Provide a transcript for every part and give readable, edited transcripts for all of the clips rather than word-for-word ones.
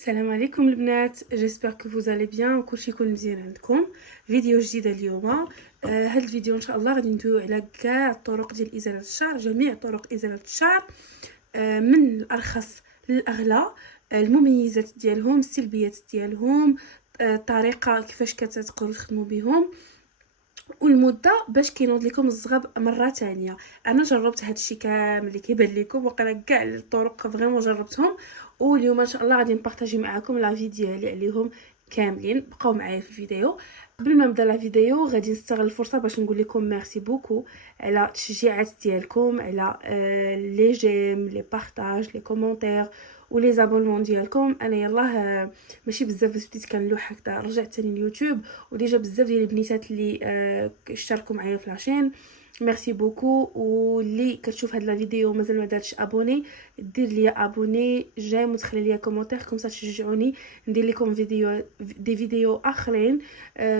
السلام عليكم البنات، جيسبر كو فوز الي بيان وكلشي يكون مزيان عندكم. فيديو جديده اليوم. هذا الفيديو ان شاء الله غادي ندويو على كاع الطرق ديال ازاله الشعر، جميع طرق ازاله الشعر، من الارخص للاغلى، المميزات ديالهم، السلبيات ديالهم، الطريقه كيفاش كتقدروا تخدموا بهم، والمده باش كينوض لكم الزغب مره ثانيه. انا جربت هادشي كامل اللي كيبان لكم، وقيلا كاع الطرق فريمون جربتهم، واليوم ان شاء الله غادي نبارطاجي معكم لا فيديو ديالي عليهم كاملين. بقاو معايا في الفيديو. قبل ما نبدا لا فيديو غادي نستغل الفرصه باش نقول لكم ميرسي بوكو على التشجيعات ديالكم، على لي جيم، لي بارطاج، لي كومونتير ولي زابونمون ديالكم. انا يلاه ماشي بزاف بس بديت كنلوح هكذا، رجعت ثاني اليوتيوب، وديجا بزاف ديال البنيتات اللي اشتركوا معايا في لاشين. ميرسي بوكو. واللي كتشوف هاد لا فيديو مازال ما دارتش ابوني، دير لي ابوني جيم وتخلي لي كومونتير، كومسا تشجعوني ندير لكم فيديو اخرين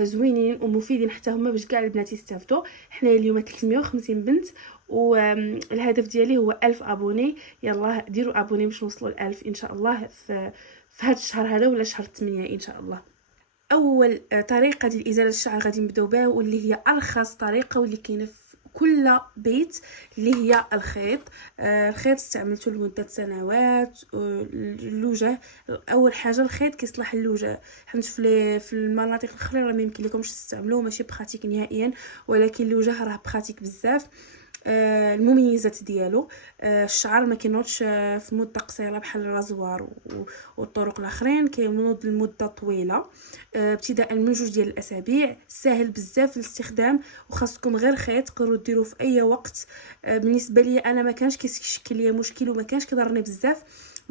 زوينين ومفيدين حتى هما باش كاع البنات يستافدوا. حنا اليوم 350 بنت، والهدف ديالي هو 1000 ابوني. يلا ديروا ابوني باش نوصلوا ل 1000 ان شاء الله في هذا الشهر هذا ولا شهر 8 ان شاء الله. اول طريقه ديال ازاله الشعر غادي نبداو بها، واللي هي ارخص طريقه واللي كاينه في كل بيت، اللي هي الخيط. الخيط استعملته لمده سنوات. اللوجه، اول حاجه الخيط كيصلح اللوجه، حيت في المناطق الاخرى راه ما يمكن لكمش تستعملوه، ماشي بخاتيك نهائيا، ولكن اللوجه راه بخاتيك بزاف. المميزات ديالو، الشعر ما كينوضش في مده قصيره بحال الرازوار والطرق الاخرين، كينوض لمده طويله، ابتداء من 2 ديال الاسابيع. سهل بزاف الاستخدام، وخاصكم غير خيط تقدروا ديروه في اي وقت. بالنسبه لي انا ما كانش كيشكل لي مشكل وما كانش كيضرني بزاف،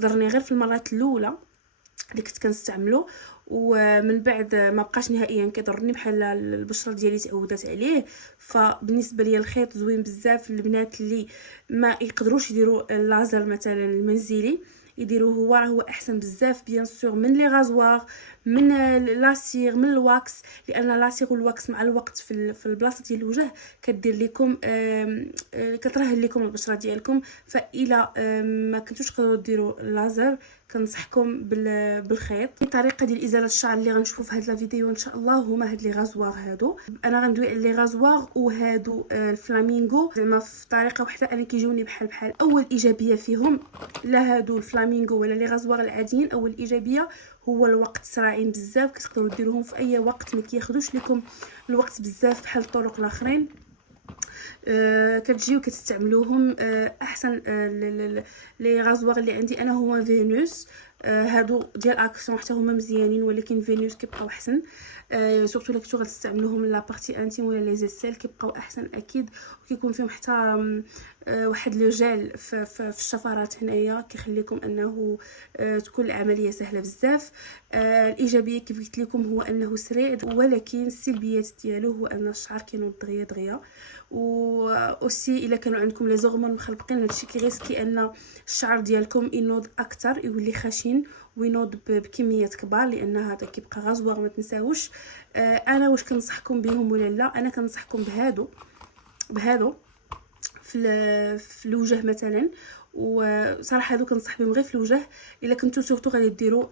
ضرني غير في المرات الاولى اللي كنت كنستعملو، ومن بعد ما بقاش نهائيا كيضرني بحال البشره ديالي تعودت عليه. فبالنسبه لي الخيط زوين بزاف. البنات اللي ما يقدروش يديروا اللازر مثلا المنزلي يديروه هو، راه هو احسن بزاف بيان سور من لي غازوار، من لاسيغ، من الواكس، لان لاسيغ والواكس مع الوقت في البلاصه ديال الوجه كدير لكم كترهل لكم البشره ديالكم. فإلا ما كنتوش تقدروا ديروا اللازر كنصحكم بالخيط. الطريقه ديال ازاله الشعر اللي غنشوفوا في هذا الفيديو ان شاء الله هما هاد لي غازوار هادو. انا غندوي على لي غازوار وهادو الفلامينغو، زعما في طريقه واحده انا كيجوني بحال. اول ايجابيه فيهم، لا هادو الفلامينغو ولا لي غازوار العاديين، اول ايجابيه هو الوقت سراعين بزاف، كتقدروا ديروهم في اي وقت، ما كياخذوش لكم الوقت بزاف بحال الطرق الاخرين. كتجيو كتستعملوهم احسن. لي غازوار اللي عندي انا هما فينوس، هادو ديال اكسيون حتى هما مزيانين، ولكن فينوس كيبقاو احسن. سورتو الا كنتو غتستعملوهم لا بارتي انتيم ولا لي زيسيل كيبقاو احسن اكيد، وكيكون فيهم حتى واحد لو جيل في الشفرات هنايا كيخليكم انه تكون العمليه سهله بزاف. الايجابيه كيف قلت لكم هو انه سريع، ولكن السلبيات ديالو هو ان الشعر كينوض دغيا دغيا. و اوسي الا كانوا عندكم لي زغمون مخلبقين هادشي كيريسكي ان الشعر ديالكم ينوض اكثر، يولي خشن وينوض بكميات كبار، لان هذا كيبقى غازوار ما تنساوش. انا واش كنصحكم بهم ولا لا؟ انا كنصحكم بهادو في الوجه مثلا، وصراحه هادو كنصح بهم غير في الوجه. الا كنتو سورتو غادي ديروا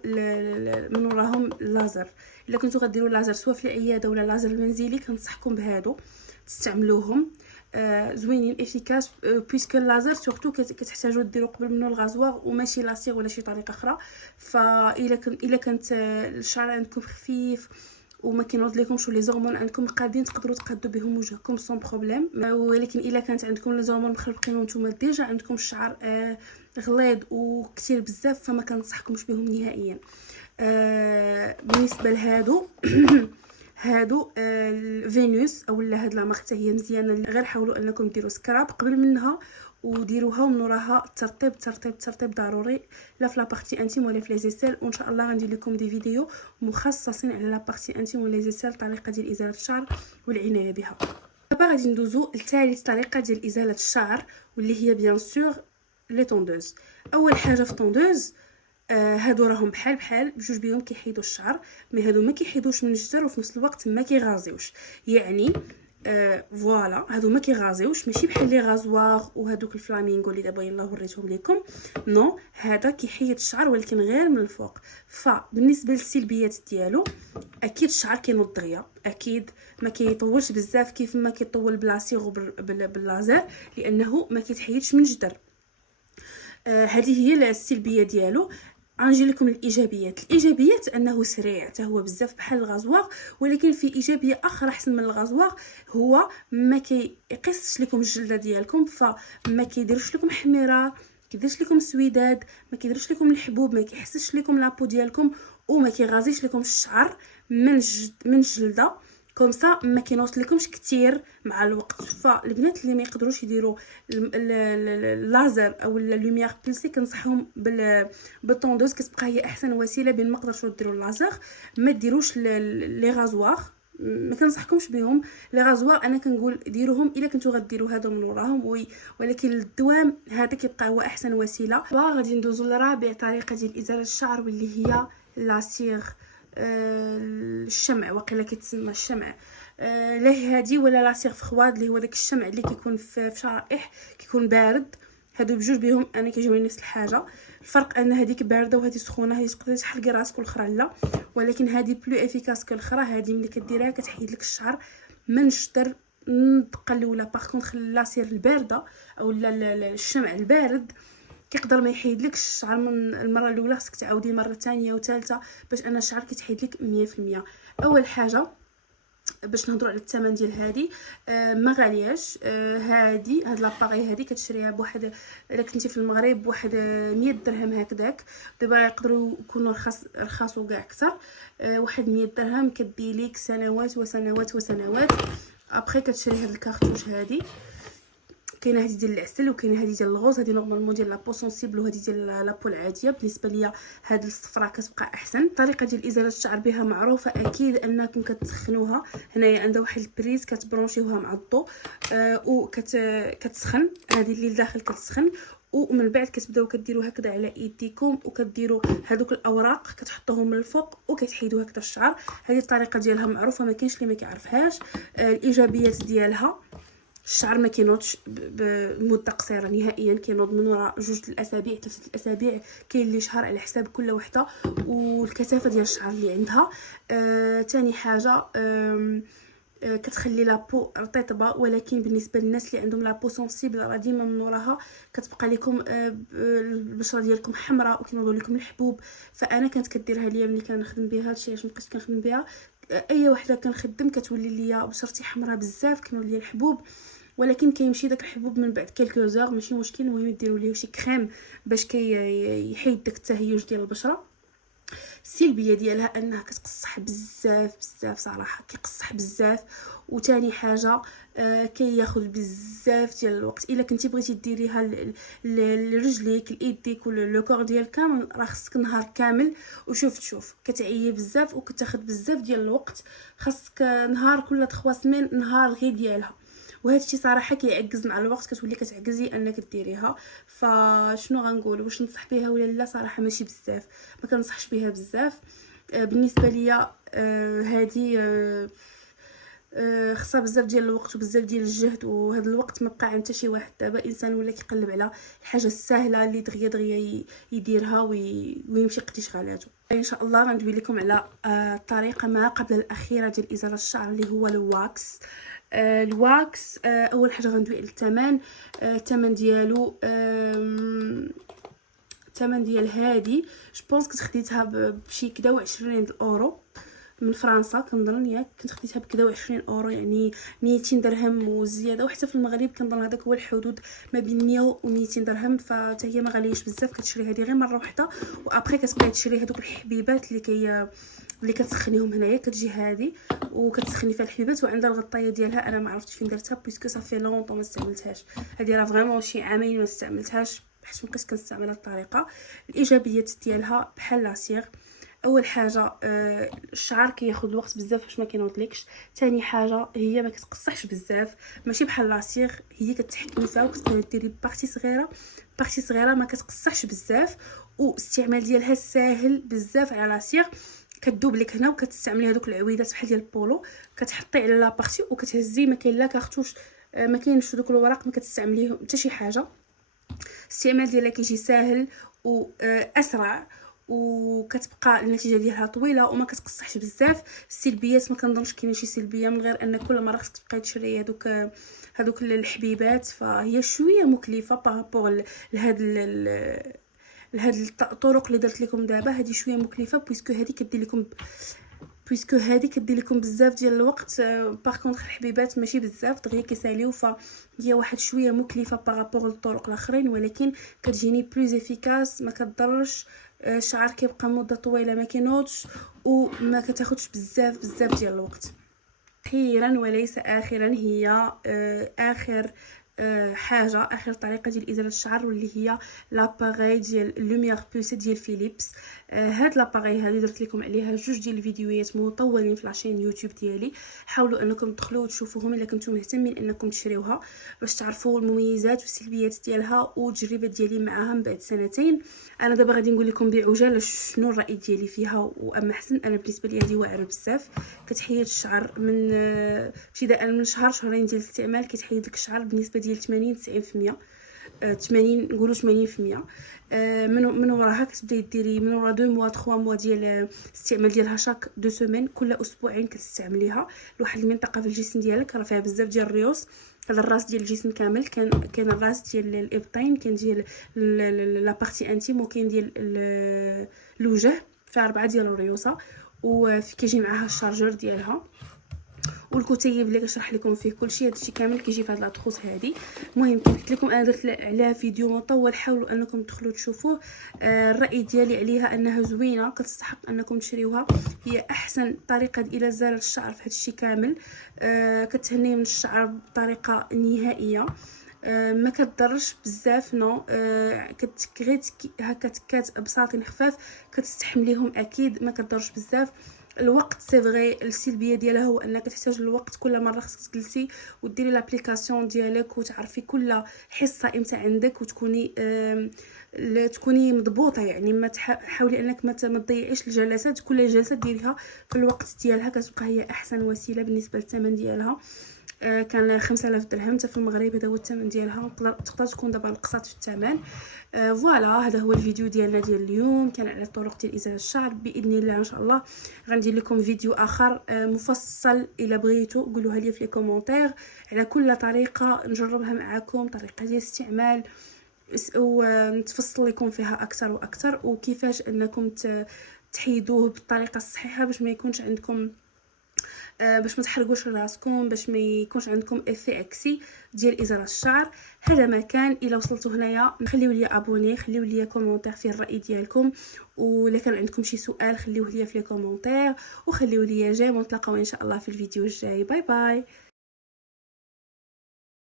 من وراهم اللازر، الا كنتو غديروا اللازر سواء في العياده ولا اللازر المنزلي كنصحكم بهادو تستعملوهم. زوينين افيكاس، بويسك اللازر سورتو كتحتاجوا ديروا قبل منه الغازوار وماشي لاسيغ ولا شي طريقه اخرى. الا كانت الشعر عندكم خفيف وما كينوض لكمش ولي زغمون عندكم قادين تقدروا تقادوا بهم وجهكم سون بروبليم. ولكن الا كانت عندكم لي زغمون مخلقين وانتم ديجا عندكم الشعر غليظ وكثير بزاف فما كنصحكمش بهم نهائيا. بالنسبه لهادو هادو فينوس اولا هاد لا مارك حتى هي مزيانه، غير حاولوا انكم ديروا سكراب قبل منها وديروها ومن وراها ترطيب ضروري، لا في لابارتي انتيم ولا في لي زيسيل. وان شاء الله غندير لكم دي فيديو مخصصين على لابارتي انتيم ولا زيسيل، طريقه ديال ازاله الشعر والعنايه بها. دابا غادي ندوزو لثالث طريقه ديال ازاله الشعر، واللي هي بيان سور لي طوندوز. اول حاجه في طوندوز، هادو راهم بحال بجوج بيهم كيحيدوا الشعر، مي هادو ما كيحيدوش من الجدر وفي نفس الوقت ما كيغازيوش. يعني فوالا هادو ما كيغازيوش، ماشي بحال لي غازواغ وهادوك الفلامينغو اللي دابا يلاه وريتهم لكم. نو هذا كيحيد الشعر ولكن غير من الفوق. فبالنسبه للسلبيات ديالو، اكيد الشعر كينوض دغيا، اكيد ما كيطولش بزاف كيف ما كيطول بلاصيغ باللازر، لانه ما كيتحيدش من جدر. هذه هي السلبيه ديالو. غنجي لكم الايجابيات انه سريع حتى هو بزاف بحال الغازواغ، ولكن في ايجابيه اخرى احسن من الغازواغ، هو ما كيقصش لكم الجلده ديالكم، فما كيديرش لكم حميره، كيديرش لكم سويداد، ما كيديرش لكم الحبوب، ما كيحسش لكم لابو ديالكم، وما كيغازيش لكم الشعر من الجلده كومسا، ما كينوصل لكمش كتير مع الوقت. فالبنات اللي ما يقدروش يديروا اللازر او اللوميير بلسي، كنصحهم بالطوندوز، كتبقى هي احسن وسيله بين ما قدرتوا ديروا اللازر. ما ديروش لي غازواغ، ما كنصحكمش بهم. لي غازواغ انا كنقول ديروهم الا كنتو غديروا هذا من وراهم، ولكن الدوام هذا كيبقى هو احسن وسيله. غادي ندوزو لرابع طريقه ديال ازاله الشعر، واللي هي لاسيغ الشمع، وقيلا كيتسمى الشمع. لا هادي ولا لاسيغ فخواد، اللي هو داك الشمع اللي كيكون في شرائح كيكون بارد. هادو بجوج بهم انا كيجوني نفس الحاجه. الفرق ان هذيك بارده وهذه سخونه، هذه تقدري تحرقي راسك والاخرى لا، ولكن هذه بلو افيكاس كالاخرى. هذه ملي كديريها كتحيد لك الشعر من الجدر. الدقه الاولى باغ لاسيغ البارده او الشمع البارد كيقدر ما يحيد لك الشعر من المره الاولى، خصك تعاودي مره ثانيه وثالثه باش ان الشعر كيتحيد لك 100%. اول حاجه باش نهضروا على الثمن ديال هذه، ما غالياش. هاد لاباري هذه كتشريها بواحد، الا كنتي في المغرب بواحد 100 درهم هكذاك. دابا يقدروا يكونوا رخاص وكاع اكثر. واحد 100 درهم كدي ليك سنوات وسنوات وسنوات. ابخي كتشري هاد الكارتوش هذه، كاينه هذه ديال العسل وكاينه هذه ديال الغوز. هذه نورمالمون ديال لابو سونسيبل، وهذه ديال لابو العاديه. بالنسبه ليا هذه الصفراء كتبقى احسن. الطريقه ديال ازاله الشعر بها معروفه، اكيد انكم كتسخنوها. هنايا عندها واحد البريز كتبرونشيوها مع الضوء، كتسخن. هذه اللي لداخل كتسخن، ومن بعد كتبداو كديروا هكذا على ايديكم، وكديروا هذوك الاوراق كتحطوهم من الفوق وكتحيدوا هكذا الشعر. هذه الطريقه ديالها معروفه، ما كاينش اللي ما كيعرفهاش. الايجابيات ديالها، الشعر ما كينوضش بمده قصيره نهائيا، كينوض من وراء 2 الاسابيع 3 الاسابيع، كاين اللي شهر على حساب كل وحده والكثافه ديال الشعر اللي عندها. ثاني حاجه، كتخلي لابو رطيبه، ولكن بالنسبه للناس اللي عندهم لابو سونسيبل راه ديما من وراها كتبقى لكم البشره ديالكم حمراء وكينوضوا لكم الحبوب. فانا كانت كديرها ليا ملي كنخدم بها، هادشي علاش مابقيتش كنخدم بها. اي وحده كنخدم كتولي ليا بشرتي حمراء بزاف، كينوض ليا الحبوب، ولكن كيمشي داك الحبوب من بعد كلكو زور، ماشي مشكل. المهم ديروا ليه شي كريم باش يحيد داك التهيج ديال البشره. السلبيه ديالها انها كتقصح بزاف بزاف صراحه، كيقصح بزاف. وثاني حاجه كياخذ بزاف ديال الوقت. الا كنتي بغيتي ديريها لرجليك لايديك لو كور ديال كامل، راه خصك نهار كامل. تشوف كتعيي بزاف وكتاخذ بزاف ديال الوقت. خاصك نهار كل 3 سنين نهار غير ديالها، وهذا الشيء صراحه كيعجز مع الوقت، كتولي كتعجزي انك ديريها. فشنو غنقول، واش ننصح بها ولا لا؟ صراحه ماشي بزاف، ما كنصحش بها بزاف. بالنسبه ليا هذه خصها بزاف ديال الوقت وبزاف ديال الجهد، وهذا الوقت ما بقى عند حتى شي واحد. دابا انسان ولا كيقلب على الحاجه السهله اللي دغيا يديرها ويمشي يقضي شغالاته. ان شاء الله غندوي لكم على الطريقه ما قبل الاخيره ديال ازاله الشعر، اللي هو الواكس. الواكس اول حاجه غندوي على الثمن. الثمن ديالو الثمن ديال هذه جوبونس كنت خديتها بشي كدا 20 اورو من فرنسا، كنظن ياك كنت خديتها بكدا 20 اورو، يعني 200 درهم وزياده. وحتى في المغرب كنظن هذاك هو الحدود ما بين 100 و 200 درهم، فتا هي ما غالياش بزاف. كتشري هذه غير مره واحده، وابري كتبقاي تشري هذوك الحبيبات اللي كتسخنيهم. هنايا كتجي هذه وكتسخني فيها الحبيبات، وعندها الغطايه ديالها. انا ما عرفتش فين درتها بيسكو صافي لونطون ما استعملتهاش. هذه راه فريمون شي عامين ما استعملتهاش، حيت مابقيتش كنستعملها الطريقه. الايجابيات ديالها بحال لاسيغ. اول حاجه الشعر كياخذ الوقت بزاف باش ما كينوضلكش. ثاني حاجه هي ما كتقصحش بزاف، ماشي بحال لاسيغ هي كتحكمي فيها وكتقدري ديري بارتي صغيره ما كتقصحش بزاف، واستعمال ديالها ساهل بزاف على لاسيغ. كتذوب لك هنا، وكتستعملي هذوك العويدات بحال ديال البولو، كتحطي على لابارتي وكتهزي. ما كاين لا كارطوش، ما كاينش دوك الوراق، ما كتستعمليهم حتى شي حاجه. الاستعمال ديالها كيجي ساهل واسرع، وكتبقى النتيجه ديالها طويله وما كتقصحش بزاف. السلبيات ما كنظنش كاينه شي سلبيه من غير ان كل مره خصك تبقاي تشري هذوك الحبيبات، فهي شويه مكلفه بارابور لهاد الطرق اللي درت لكم دابا. هذه شويه مكلفه بويسكو هذه كدير لكم بزاف ديال الوقت. باغ كونطخ الحبيبات ماشي بزاف دغيا كيساليو، فهي واحد شويه مكلفه بارابور للطرق الاخرين، ولكن كتجيني بلوز افيكاس، ما كتضرش الشعر، كيبقى مده طويله ما كينوضش، وما كتاخذش بزاف ديال الوقت. اخيرا وليس اخرا، هي اخر حاجه، اخر طريقه ديال ازاله الشعر، واللي هي لاباري ديال لوميير بوسي ديال فيليبس. هاد لاباري هذه درت لكم عليها جوج ديال الفيديوهات مطولين في لاشين يوتيوب ديالي، حاولوا انكم تدخلوا وتشوفوهم الا كنتم مهتمين انكم تشريوها باش تعرفوا المميزات والسلبيات ديالها والتجربه ديالي معاها من بعد سنتين. انا دابا غادي نقول لكم بعجاله شنو الراي ديالي فيها. واما حسن، انا بالنسبه لي هذه واعره بزاف، كتحيد الشعر من ابتداء من شهرين ديال الاستعمال، كتحيد لك الشعر بنسبه ديال 80-90%، 80 نقولوا 80%. من وراها كتبداي ديري من ورا 2 موا 3 موا ديال الاستعمال ديالها، شاك 2 سيمين، كل اسبوعين كتستعمليها لواحد المنطقه في الجسم ديالك، راه فيها بزاف ديال الريوس على الراس ديال الجسم كامل. كاين الراس ديال الابطين، كاين ديال لا بارتي انتيم، وكاين ديال الوجه، فيها 4 ديال الريوسه، وكيجي معاها الشارجور ديالها والكتيب اللي كنشرح لكم فيه كلشي. هادشي كامل كيجي في هاد لاطخوص هادي. المهم قلت لكم انا درت عليها فيديو مطول، حاولوا انكم تدخلوا تشوفوه. الراي ديالي عليها انها زوينه، كتستحق انكم تشريوها. هي احسن طريقه الى ازاله الشعر في هادشي كامل. كتهني من الشعر بطريقه نهائيه، ما كتضرش بزاف، نو كتغيت هكا تكات بساطين خفاف، كتستحمليهم اكيد، ما كتضرش بزاف. الوقت سي فغي، السلبيه ديالها هو انك تحتاج الوقت، كل مره خصك تجلسي وديري لابليكاسيون ديالك وتعرفي كل حصه امتى عندك، وتكوني تكوني مضبوطه. يعني ما حاولي انك ما تضيعيش الجلسات، كل جلسه ديريها في الوقت ديالها، كتبقى هي احسن وسيله بالنسبه للثمن ديالها. كان 5000 درهم، حتى في المغرب هذا هو الثمن ديالها، تقدر تكون دابا نقصات في الثمن. فوالا، هذا هو الفيديو ديالنا ديال اليوم، كان على طرق ديال ازاله الشعر. باذن الله ان شاء الله غندير لكم فيديو اخر مفصل، الا بغيتو قولوها لي في لي كومونتير على كل طريقه نجربها معكم، طريقه ديال الاستعمال، ونتفصل لكم فيها اكثر واكثر، وكيفاش انكم تحيدوه بالطريقه الصحيحه باش ما يكونش عندكم باش ما تحرقوش راسكم، باش ما يكونش عندكم افي اكسي ديال ازاله الشعر. هذا ما كان. الى وصلتوا هنايا خليو لي ابوني، خليو لي كومونتير فيه الراي ديالكم، ولا كان عندكم شي سؤال خليوه لي في لي كومونتير، وخليو لي جيم، ونتلاقاو ان شاء الله في الفيديو الجاي. باي باي.